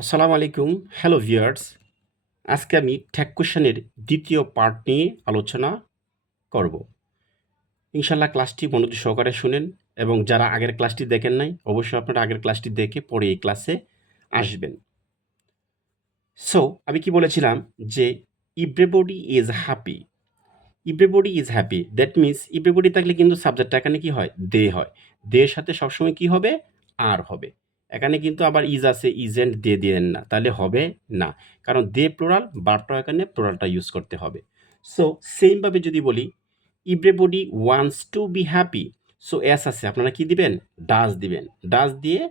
আসসালামু আলাইকুম। Hello viewers. আজকে আমি ট্যাগ কোয়েশ্চেনের দ্বিতীয় পার্ট নিয়ে আলোচনা করব। ইনশাআল্লাহ ক্লাসটি মনোযোগ সহকারে শুনেন এবং যারা আগের ক্লাসটি দেখেন নাই, অবশ্যই আপনারা আগের ক্লাসটি দেখে পরে এই ক্লাসে আসবেন। সো আমি কি বলেছিলাম যে everybody is happy. Everybody is happy. That means everybody থাকলে কিন্তু সাবজেক্টটা এখানে কি হয়? দে হয়। দে এর সাথে সবসময় কি হবে? আর হবে। এখানে কিন্তু আবার ইজ আছে, ইজেন্ট দে দিয়েন না। তাহলে হবে না। কারণ দে প্লুরাল, ভার্বটা এখানে প্লুরালটা ইউজ করতে হবে। সো সেম ভাবে যদি বলি everybody wants to be happy. So S আছে, আপনারা কি দিবেন? ডাজ দিবেন। ডাজ দিয়ে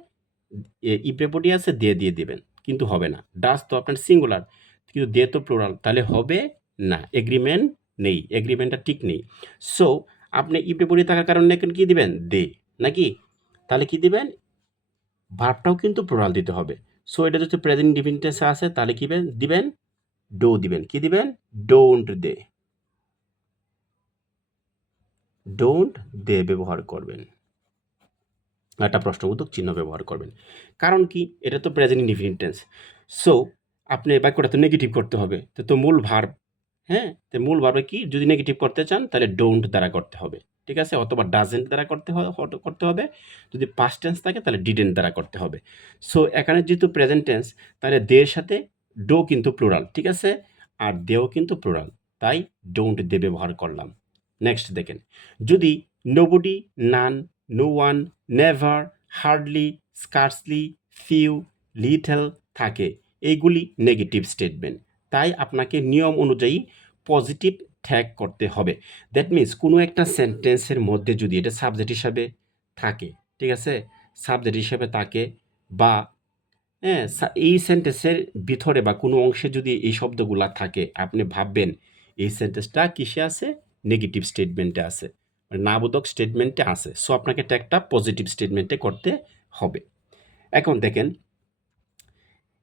এভরিবডি আছে, দে দিয়ে দিবেন। কিন্তু হবে না। ডাজ তো আপনার সিঙ্গুলার, কিন্তু দে তো প্লুরাল, তাহলে হবে না। এগ্রিমেন্ট নেই, এগ্রিমেন্টটা ঠিক নেই। সো আপনি এভরিবডি থাকার কারণে এখন কি দিবেন? দে, নাকি? তাহলে কি দিবেন? ভার্বটাও কিন্তু প্লুরাল দিতে হবে। সো এটা যদি প্রেজেন্ট ইনডিফিনিট টেন্সে আসে তাহলে কি দিবেন? ডো দিবেন। কি দিবেন? Don't they. ডোন্ট দে ব্যবহার করবেন। একটা প্রশ্নবোধক চিহ্ন ব্যবহার করবেন। কারণ কি? এটা তো প্রেজেন্ট ইনডিফিনিট টেন্স। সো আপনি এই বাক্যটা তো নেগেটিভ করতে হবে। তো মূল ভার্ব, হ্যাঁ? তো মূল ভার্বে কি? যদি নেগেটিভ করতে চান তাহলে ডোন্ট দ্বারা করতে হবে। ঠিক আছে? অথবা ডাজন্ট দ্বারা করতে হবে। যদি পাস্ট টেন্স থাকে তাহলে ডিডন্ট দ্বারা করতে হবে। সো এখানে যেহেতু প্রেজেন্ট টেন্স, তাহলে দে এর সাথে ডো কিন্তু প্লুরাল। ঠিক আছে? আর দেও কিন্তু প্লুরাল। তাই ডোন্ট দে ব্যবহার করলাম। নেক্সট দেখেন। যদি nobody, none, no one, never, hardly, scarcely, few, little থাকে, এইগুলি নেগেটিভ স্টেটমেন্ট। তাই আপনাকে নিয়ম অনুযায়ী পজিটিভ ট্যাগ করতে হবে। দ্যাট মিনস কোনো একটা সেন্টেন্সের মধ্যে যদি এটা সাবজেক্ট হিসাবে থাকে, ঠিক আছে? সাবজেক্ট হিসাবে থাকে বা হ্যাঁ, এই সেন্টেন্সের ভিতরে বা কোনো অংশে যদি এই শব্দগুলা থাকে, আপনি ভাববেন এই সেন্টেন্সটা কিসে আছে? নেগেটিভ স্টেটমেন্টে আছে। মানে নাবোধক স্টেটমেন্টে আছে। সো আপনাকে ট্যাগটা পজিটিভ স্টেটমেন্টে করতে হবে। এখন দেখেন,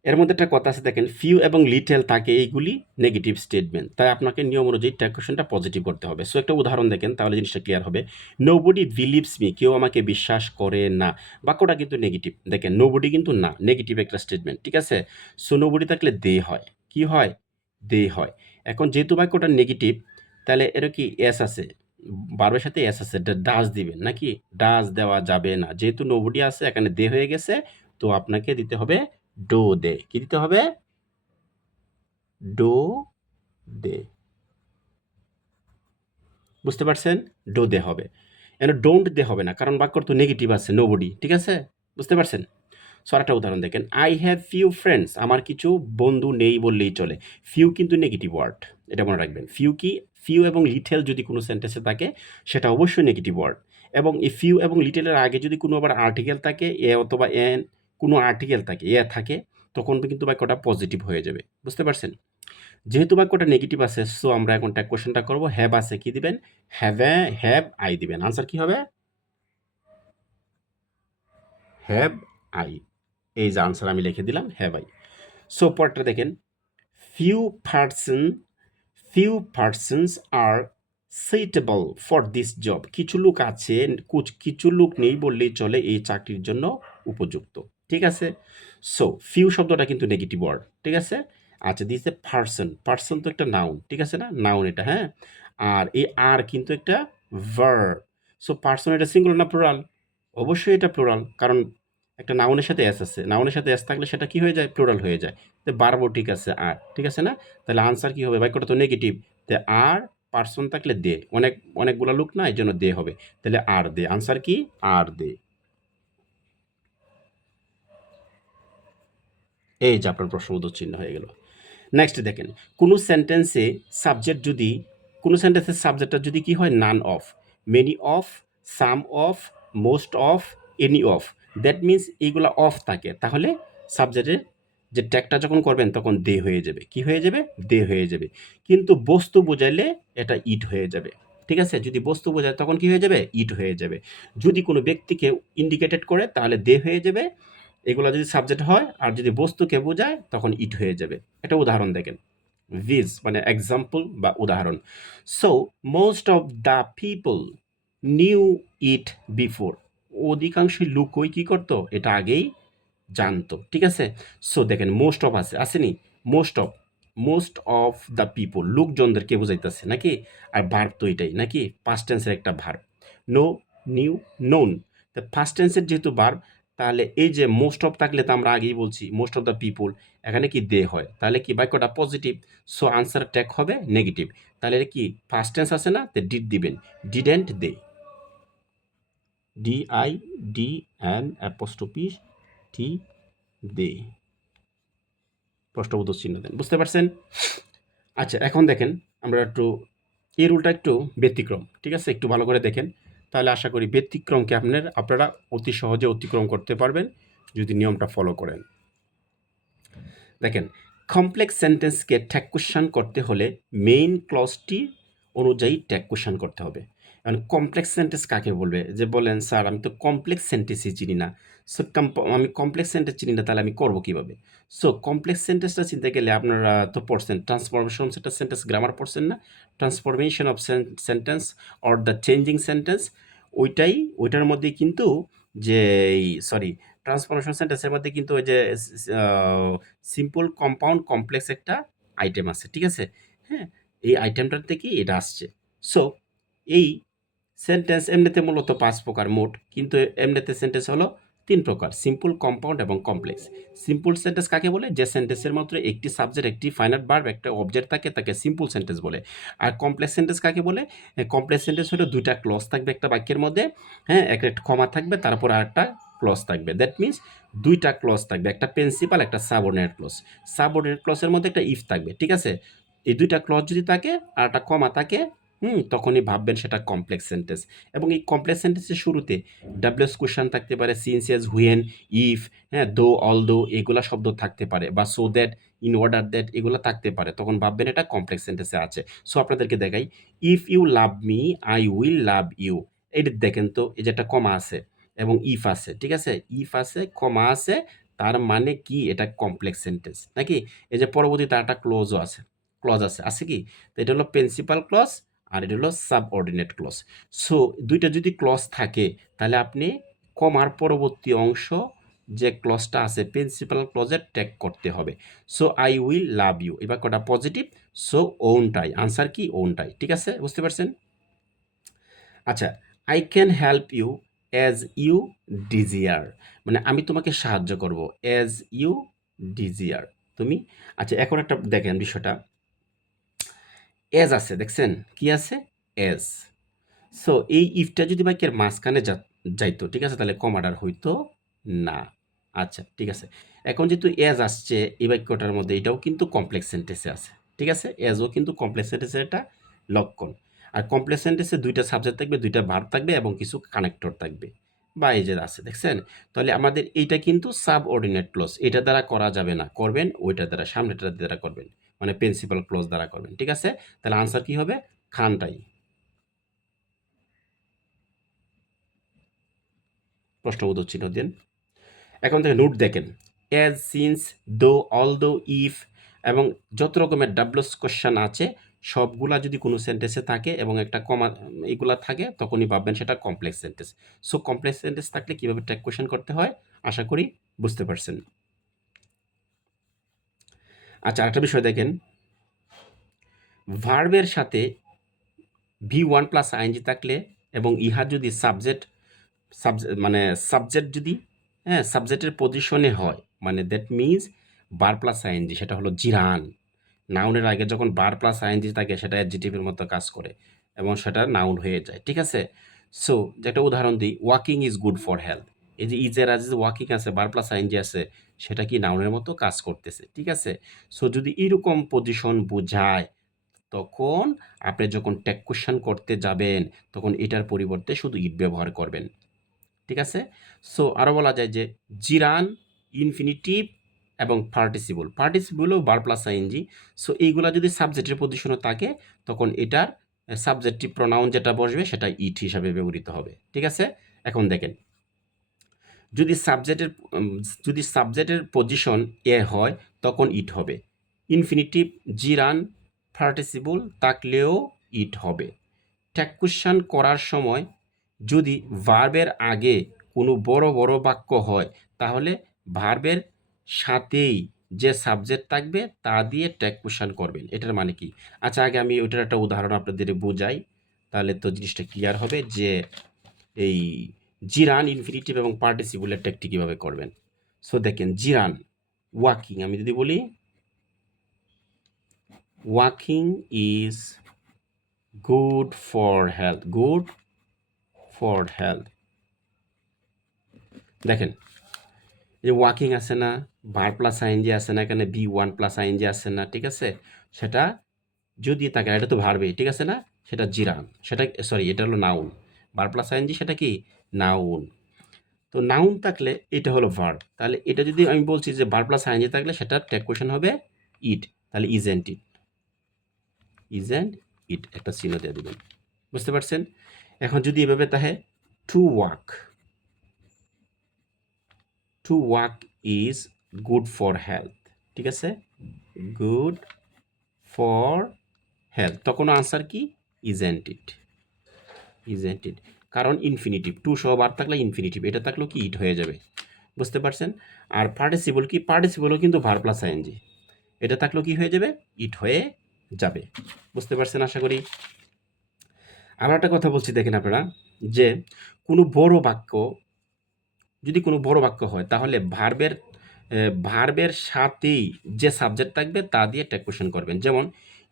এর মধ্যে একটা কথা আছে দেখেন, ফিউ এবং লিটল থাকে, এইগুলি নেগেটিভ স্টেটমেন্ট। তাই আপনাকে নিয়ম অনুযায়ী ট্যাগ কোয়েশ্চেনটা পজিটিভ করতে হবে। সো একটা উদাহরণ দেখেন, তাহলে জিনিসটা ক্লিয়ার হবে। নোবডি বিলিভস মি, কেউ আমাকে বিশ্বাস করে না। বাক্যটা কিন্তু নেগেটিভ। দেখেন নোবডি কিন্তু না, নেগেটিভ একটা স্টেটমেন্ট। ঠিক আছে? সো নোবডি থাকলে দে হয়। কি হয়? দে হয়। এখন যেহেতু বাক্যটা নেগেটিভ, তাহলে এর কি এস আছে, ভার্বের সাথে এস আছে, ডাজ দিবেন নাকি? ডাজ দেওয়া যাবে না। যেহেতু নোবডি আছে, এখানে দে হয়ে গেছে, তো আপনাকে দিতে হবে ডো দে। কি দিতে হবে? Do they. বুঝতে পারছেন? ডো দে হবে। এখানে ডোন্ট দে হবে না, কারণ বাক্যর তো নেগেটিভ আছে, নোবডি। ঠিক আছে? বুঝতে পারছেন? সো আরেকটা উদাহরণ দেখেন, আই হ্যাভ ফিউ ফ্রেন্ডস, আমার কিছু বন্ধু নেই বললেই চলে। ফিউ কিন্তু নেগেটিভ ওয়ার্ড, এটা মনে রাখবেন। ফিউ কি? ফিউ এবং লিটেল যদি কোনো সেন্টেন্সে থাকে, সেটা অবশ্যই নেগেটিভ ওয়ার্ড। এবং এই ফিউ এবং লিটেলের আগে যদি কোনো আবার আর্টিকেল থাকে, এ অথবা এন, কোনো আর্টিকেল থাকে, এ থাকে, তখন কিন্তু বাক্যটা পজিটিভ হয়ে যাবে। বুঝতে পারছেন? যেহেতু বাক্যটা নেগেটিভ আছে, সো আমরা এখন ট্যাগ কোয়েশ্চেনটা করবো। হ্যাভ আছে, কি দিবেন? হ্যাভ আই দিবেন। আনসার কি হবে? Have I. এই যে আনসার আমি লিখে দিলাম, হ্যাভ আই। সো পরেরটা দেখেন, few person few persons are suitable for this job. কিছু লোক আছে, কিছু লোক নেই বললেই চলে এই চাকরির জন্য উপযুক্ত। ঠিক আছে? সো ফিউ শব্দটা কিন্তু নেগেটিভ ওয়ার্ড। ঠিক আছে? আচ্ছা, দিয়েছে পার্সন। পার্সন তো একটা নাউন, ঠিক আছে না? নাউন এটা, হ্যাঁ? আর এই আর কিন্তু একটা ভার্ব। সো পার্সন এটা সিঙ্গুলার না প্লুরাল? অবশ্যই এটা প্লুরাল, কারণ একটা নাউনের সাথে এস আছে। নাউনের সাথে এস থাকলে সেটা কি হয়ে যায়? প্লুরাল হয়ে যায়। তো বারবো ঠিক আছে, আর ঠিক আছে না? তাহলে আনসার কি হবে? বাক্যটা তো নেগেটিভ। তে আর পার্সন থাকলে দে, অনেকগুলা লোক না, এই জন্য দে হবে। তাহলে আর দে। আনসার কি? আর দে। এই যে আপনার প্রশ্নবোধক চিহ্ন হয়ে গেল। নেক্সট দেখেন, কোনো সেন্টেন্সে সাবজেক্ট যদি, কোনো সেন্টেন্সের সাবজেক্টটা যদি কি হয়? None of, many of, some of, most of, any of, that means এইগুলা অফ থাকে, তাহলে সাবজেক্টের যে ট্যাগটা যখন করবেন তখন দে হয়ে যাবে। কি হয়ে যাবে? দে হয়ে যাবে। কিন্তু বস্তু বোঝাইলে এটা ইট হয়ে যাবে। ঠিক আছে? যদি বস্তু বোঝায় তখন কি হয়ে যাবে? ইট হয়ে যাবে। যদি কোনো ব্যক্তিকে ইন্ডিকেটেড করে তাহলে দে হয়ে যাবে। এগুলো যদি সাবজেক্ট হয়, আর যদি বস্তুকে বোঝায় তখন ইট হয়ে যাবে। একটা উদাহরণ দেখেন, ভিজ মানে এক্সাম্পল বা উদাহরণ। So most of the people knew it before. অধিকাংশ লোকই কি করতো? এটা আগেই জানতো, ঠিক আছে। সো দেখেন মোস্ট অফ আছে, আসেনি? মোস্ট অফ দ্য পিপল লোকজনদেরকে বোঝাইতেছে নাকি? আর ভার্ব তো এটাই নাকি, পাস্ট টেন্সের একটা ভার্ব। Know, knew, known. তো ফার্স্ট টেন্সের যেহেতু ভার্ব, তাহলে এই যে মোস্ট অফ থাকলে তো আমরা আগেই বলছি মোস্ট অফ দ্য পিপল, এখানে কি দে হয়, তাহলে কি বাক্যটা পজিটিভ। সো আনসার ট্যাগ হবে নেগেটিভ। তাহলে কি ফার্স্ট টেন্স আছে না, তো ডিড দিবেন, ডিডেন্ট দে, DIDN''T দে, প্রশ্নবোধক চিহ্ন দেন, বুঝতে পারছেন? আচ্ছা এখন দেখেন আমরা একটু এই রুলটা একটু ব্যতিক্রম, ঠিক আছে, একটু ভালো করে দেখেন, তাহলে আশা করি ব্যতিক্রমকে আপনারা অতি সহজে অতিক্রম করতে পারবেন যদি নিয়মটা ফলো করেন। দেখেন কমপ্লেক্স সেন্টেন্সকে ট্যাগ কোয়েশ্চন করতে হলে মেইন ক্লজটি অনুযায়ী ট্যাগ কোয়েশ্চন করতে হবে। এখন কমপ্লেক্স সেন্টেন্স কাকে বলবে, যে বলেন স্যার আমি তো কমপ্লেক্স সেন্টেন্সই চিনি না। সো আমি কমপ্লেক্স সেন্টেন্স চিনি না, তাহলে আমি করবো কীভাবে? সো কমপ্লেক্স সেন্টেন্সটা চিনতে গেলে আপনারা তো পড়ছেন ট্রান্সফরমেশন সেন্টেন্স গ্রামার পড়ছেন না, transformation of sentence or the changing sentence, ওইটার মধ্যে কিন্তু যে সরি ট্রান্সফরমেশন সেন্টেন্সের মধ্যে কিন্তু ওই যে সিম্পল কম্পাউন্ড কমপ্লেক্স একটা আইটেম আছে, ঠিক আছে। হ্যাঁ, এই আইটেমটার থেকে এটা আসছে। সো এই সেন্টেন্স এমনিতে মূলত 5 প্রকার মোট, কিন্তু এমনিতে সেন্টেন্স হলো 3 প্রকার, সিম্পল, কম্পাউন্ড এবং কমপ্লেক্স। সিম্পল সেন্টেন্স কাকে বলে, যে সেন্টেন্সের মাত্র একটি সাবজেক্ট, একটি ফাইনাইট ভার্ব, একটা অবজেক্ট থাকে, তাকে সিম্পল সেন্টেন্স বলে। আর কমপ্লেক্স সেন্টেন্স কাকে বলে, কমপ্লেক্স সেন্টেন্স হলো 2টা ক্লজ থাকবে একটা বাক্যের মধ্যে, হ্যাঁ, একটা কমা থাকবে, তারপর আরেকটা ক্লজ থাকবে, দ্যাট মিনস 2টা ক্লজ থাকবে, একটা প্রিন্সিপাল, একটা সাবঅর্ডিনেট ক্লজ। সাবঅর্ডিনেট ক্লজের মধ্যে একটা ইফ থাকবে, ঠিক আছে। এই 2টা ক্লজ যদি থাকে আর একটা কমা থাকে, তখনই ভাববেন সেটা কমপ্লেক্স সেন্টেন্স। এবং এই কমপ্লেক্স সেন্টেন্সের শুরুতে ডাব্লিউএস কোয়েশ্চন থাকতে পারে, সিন্স, এজ, হুয়েন, ইফ, হ্যাঁ, দো, অলদো, এগুলা শব্দ থাকতে পারে, বা so that, in order that, এগুলো থাকতে পারে, তখন ভাববেন এটা কমপ্লেক্স সেন্টেন্সে আছে। সো আপনাদেরকে দেখাই, if you love me I will love you, এটা দেখেন তো, এই যে একটা কমা আছে এবং ইফ আছে, ঠিক আছে, ইফ আছে, কমা আছে, তার মানে কি এটা কমপ্লেক্স সেন্টেন্স নাকি? এই যে পরবর্তীতে একটা ক্লোজও আছে, ক্লজ আছে কি? তো এটা হলো প্রিন্সিপাল ক্লজ আর এটা হলো সাবঅর্ডিনেট ক্লজ। সো দুইটা যদি ক্লজ থাকে তাহলে আপনি কমার পরবর্তী অংশ যে ক্লজটা আছে প্রিন্সিপাল ক্লজের ট্যাগ করতে হবে। So I will love you, এবার কটা পজিটিভ, সো ওনটাই আনসার, কি ওনটাই, ঠিক আছে, বুঝতে পারছেন? আচ্ছা, I can help you as you desire, মানে আমি তোমাকে সাহায্য করব, অ্যাজ ইউ ডিজিয়ার, তুমি। আচ্ছা এখন একটা দেখেন বিষয়টা, এজ আছে, দেখছেন কি আছে, এজ। সো এই ইফটা যদি বাক্যের মাঝখানে যাইতো, ঠিক আছে, তাহলে কমাডার হইতো না। আচ্ছা ঠিক আছে, এখন যেহেতু এজ আসছে এই বাক্যটার মধ্যে, এটাও কিন্তু কমপ্লেক্স সেন্টেন্সে আছে, ঠিক আছে, এজও কিন্তু কমপ্লেক্স সেন্টেন্সের একটা লক্ষণ। আর কমপ্লেক্স সেন্টেন্সে 2টা সাবজেক্ট থাকবে, 2টা ভার্ব থাকবে এবং কিছু কানেক্টর থাকবে, বা এই যে আছে দেখছেন। তাহলে আমাদের এইটা কিন্তু সাবঅর্ডিনেট ক্লজ, এটা দ্বারা করা যাবে না, করবেন ওইটা দ্বারা, সামনেটার দ্বারা করবেন, মানে প্রিন্সিপাল ক্লজ দ্বারা করবেন, ঠিক আছে। তাহলে আনসার কি হবে, খানটাই। প্রশ্নবোধক চিহ্ন দেন। এখন থেকে নোট দেখেন, অ্যাজ, সিন্স, দো, অলদো, ইফ এবং যত রকমের ডাব্লিউএস কোশ্চেন আছে সবগুলা যদি কোনো সেন্টেন্সে থাকে এবং একটা কমা এগুলা থাকে, তখনই ভাববেন সেটা complex sentence. So complex sentence থাকলে কীভাবে ট্যাগ কোয়েশ্চেন করতে হয় আশা করি বুঝতে পারছেন। আচ্ছা আরেকটা বিষয় দেখেন, ভার্বের সাথে V1 প্লাস আইএনজি থাকলে এবং ইহা যদি মানে সাবজেক্ট যদি, হ্যাঁ, সাবজেক্টের পজিশনে হয়, মানে দ্যাট মিনস বার প্লাস আইএনজি, সেটা হলো জিরান। নাউনের আগে যখন বার প্লাস আইএনজি থাকে সেটা অ্যাডজেক্টিভের মতো কাজ করে এবং সেটা নাউন হয়ে যায়, ঠিক আছে। সো একটা উদাহরণ দিই, walking is good for health, এই যে ইজের আজ যে ওয়াকিং আছে, বার প্লাস আইএনজি আছে, সেটা কি নাউনের মতো কাজ করতেছে, ঠিক আছে। সো যদি এরকম পজিশন বোঝায়, তখন আপনি যখন ট্যাগ কোয়েশ্চেন করতে যাবেন তখন এটার পরিবর্তে শুধু ইট ব্যবহার করবেন, ঠিক আছে। সো আরও বলা যায় যে জিরান, ইনফিনিটিভ এবং পার্টিসিপলও বার প্লাস আইএনজি। সো এইগুলা যদি সাবজেক্টের পজিশনে থাকে তখন এটার সাবজেক্টিভ প্রোনাউন যেটা বসবে সেটা ইট হিসাবে ব্যবহৃত হবে, ঠিক আছে। এখন দেখেন, যদি সাবজেক্টের পজিশন এ হয় তখন ইট হবে, ইনফিনিটিভ, জিরান, পার্টিসিপল থাকলেও ইট হবে। ট্যাগ কোয়েশ্চেন করার সময় যদি ভার্বের আগে কোনো বড় বড় বাক্য হয় তাহলে ভার্বের সাথেই যে সাবজেক্ট থাকবে তা দিয়ে ট্যাগ কোশ্চেন করবেন। এটার মানে কি? আচ্ছা, আগে আমি ওইটার একটা উদাহরণ আপনাদের বোঝাই, তাহলে তো জিনিসটা ক্লিয়ার হবে যে এই জিরান ইনফিনিটিভ এবং পার্টিসিপলের ট্যাগটি কীভাবে করবেন। সো দেখেন, জিরান ওয়াকিং, আমি যদি বলি walking is good for health, good for health. দেখেন, যে ওয়াকিং আছে না, ভার্ব প্লাস আইএনজি আছে না, এখানে বি ওয়ান প্লাস আইএনজি আছে না, ঠিক আছে, সেটা যদি থাকে, এটা তো ভার্বে, ঠিক আছে না, সেটা জিরান, সেটা সরি এটা হলো নাউন, ভার্ব প্লাস আইএনজি সেটা কি নাউন। তো নাউন থাকলে এটা হলো ভার্ব, তাহলে এটা যদি আমি বলছি যে ভার্ব প্লাস আইএনজি থাকলে সেটা ট্যাগ কোশ্চেন হবে ইট, তাহলে ইজেন্ট ইট, ইজেন্ট ইট একটা চিহ্ন দিয়ে দেবেন, বুঝতে পারছেন। এখন যদি এভাবে তাহে to walk, to walk is good for health, ঠিক আছে, গুড ফর হেলথ, তখন আনসার কি ইজেন্ট ইট, ইজেন্ট ইট, কারণ ইনফিনিটিভ, টু সহ বার থাকলে ইনফিনিটিভ, এটা থাকলেও কি ইট হয়ে যাবে, বুঝতে পারছেন। আর পার্টিসিপল কি, পার্টিসিপলও কিন্তু ভার্ব প্লাস আইএনজি, এটা থাকলেও কি হয়ে যাবে ইট হয়ে যাবে, বুঝতে পারছেন আশা করি। আবার একটা কথা বলছি, দেখেন আপনারা, যে কোনো বড় বাক্য, যদি কোনো বড় বাক্য হয় তাহলে ভার্বের সাথেই যে সাবজেক্ট থাকবে তা দিয়ে ট্যাগ কোশ্চেন করবেন। যেমন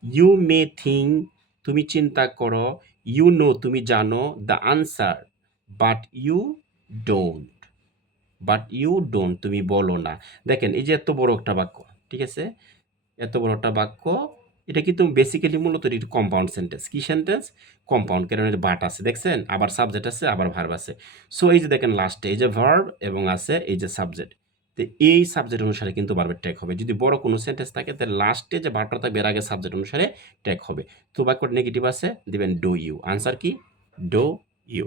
ইউ মে থিঙ্ক, তুমি চিন্তা করো, ইউ নো, তুমি জানো, the answer, but you don't, but you don't, তুমি বলো না। দেখেন, এই যে এত বড় একটা বাক্য, ঠিক আছে, এত বড় একটা বাক্য, এটা কিন্তু বেসিক্যালি মূলত এটি কম্পাউন্ড সেন্টেন্স। কি সেন্টেন্স? কম্পাউন্ড, কারণ এর বাট আছে, দেখছেন, আবার সাবজেক্ট আছে, আবার ভার্ব আছে। সো এই যে দেখেন লাস্টে এই যে ভার্ব এবং আছে এই যে সাবজেক্ট, তো এই সাবজেক্ট অনুসারে কিন্তু ভার্বের ট্যাগ হবে। যদি বড় কোনো সেন্টেন্স থাকে তাহলে লাস্টে যে ভার্বটা থাকবে এর আগে সাবজেক্ট অনুসারে ট্যাগ হবে। তো বাক্যটা নেগেটিভ আছে, দিবেন ডো ইউ, আনসার কি ডো ইউ।